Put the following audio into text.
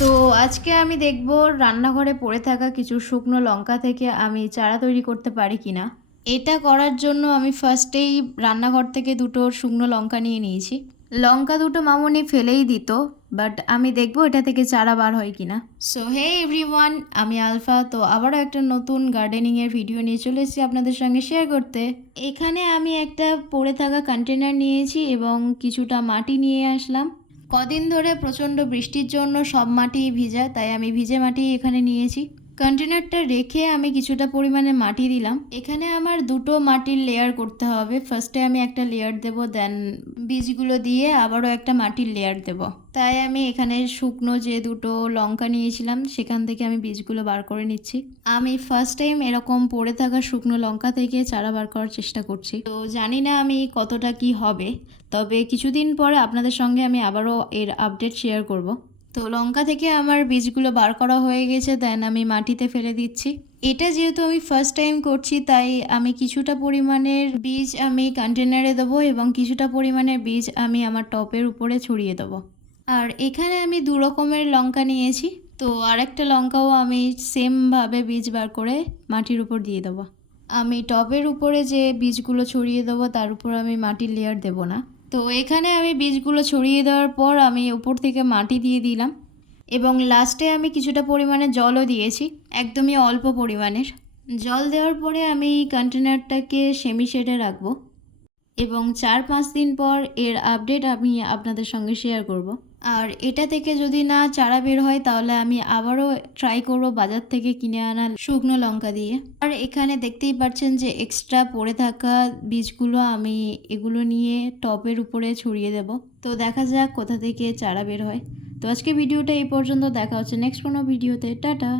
তো আজকে আমি দেখব রান্নাঘরে পড়ে থাকা কিছু শুকনো লঙ্কা থেকে আমি চারা তৈরি করতে পারি কিনা। এটা করার জন্য আমি ফার্স্টেই রান্নাঘর থেকে দুটো শুকনো লঙ্কা নিয়ে নিয়েছি। লঙ্কা দুটো মামুনি ফেলেই দিত, বাট আমি দেখব এটা থেকে চারা বার হয় কিনা। সো হে এভরিওয়ান, আমি আলফা। তো আবারও একটা নতুন গার্ডেনিংয়ের ভিডিও নিয়ে চলে এসেছি আপনাদের সঙ্গে শেয়ার করতে। এখানে আমি একটা পড়ে থাকা কন্টেনার নিয়েছি এবং কিছুটা মাটি নিয়ে আসলাম। কদিন ধরে প্রচণ্ড বৃষ্টির জন্য সব মাটি ভিজা, তাই আমি ভিজে মাটি এখানে নিয়েছি। কন্টেনারটা রেখে আমি কিছুটা পরিমাণে মাটি দিলাম। এখানে আমার দুটো মাটির লেয়ার করতে হবে। ফার্স্টে আমি একটা লেয়ার দেব, দেন বীজগুলো দিয়ে আবারও একটা মাটির লেয়ার দেব। তাই আমি এখানে শুকনো যে দুটো লঙ্কা নিয়েছিলাম সেখান থেকে আমি বীজগুলো বার করে নিচ্ছি। আমি ফার্স্ট টাইম এরকম পড়ে থাকা শুকনো লঙ্কা থেকে চারা বার করার চেষ্টা করছি। তো জানি না আমি কতটা কি হবে, তবে কিছুদিন পরে আপনাদের সঙ্গে আমি আবারও এর আপডেট শেয়ার করব। তো লঙ্কা থেকে আমার বীজগুলো বার করা হয়ে গেছে, দেন আমি মাটিতে ফেলে দিচ্ছি। এটা যেহেতু আমি ফার্স্ট টাইম করছি, তাই আমি কিছুটা পরিমাণের বীজ আমি কন্টেনারে দেবো এবং কিছুটা পরিমাণের বীজ আমি আমার টপের উপরে ছড়িয়ে দেবো। আর এখানে আমি দু রকমের লঙ্কা নিয়েছি, তো আরেকটা লঙ্কাও আমি সেমভাবে বীজ বার করে মাটির উপর দিয়ে দেবো। আমি টবের উপরে যে বীজগুলো ছড়িয়ে দেবো তার উপর আমি মাটির লেয়ার দেবো না। তো এখানে আমি বীজগুলো ছড়িয়ে দেওয়ার পর আমি উপর থেকে মাটি দিয়ে দিলাম এবং লাস্টে আমি কিছুটা পরিমাণে জলও দিয়েছি, একদমই অল্প পরিমাণের। জল দেওয়ার পরে আমি কন্টেনারটাকে সেমি শেডে রাখবো এবং 4-5 দিন পর এর আপডেট আমি আপনাদের সঙ্গে শেয়ার করব। আর এটা থেকে যদি না চারা বের হয় তাহলে আমি আবারও ট্রাই করব বাজার থেকে কিনে আনা শুকনো লঙ্কা দিয়ে। আর এখানে দেখতেই পাচ্ছেন যে এক্সট্রা পড়ে থাকা বীজগুলো আমি এগুলো নিয়ে টবের উপরে ছড়িয়ে দেব। তো দেখা যাক কোথা থেকে চারা বের হয়। তো আজকে ভিডিওটা এই পর্যন্ত, দেখা হচ্ছে নেক্সট কোনো ভিডিওতে। টাটা।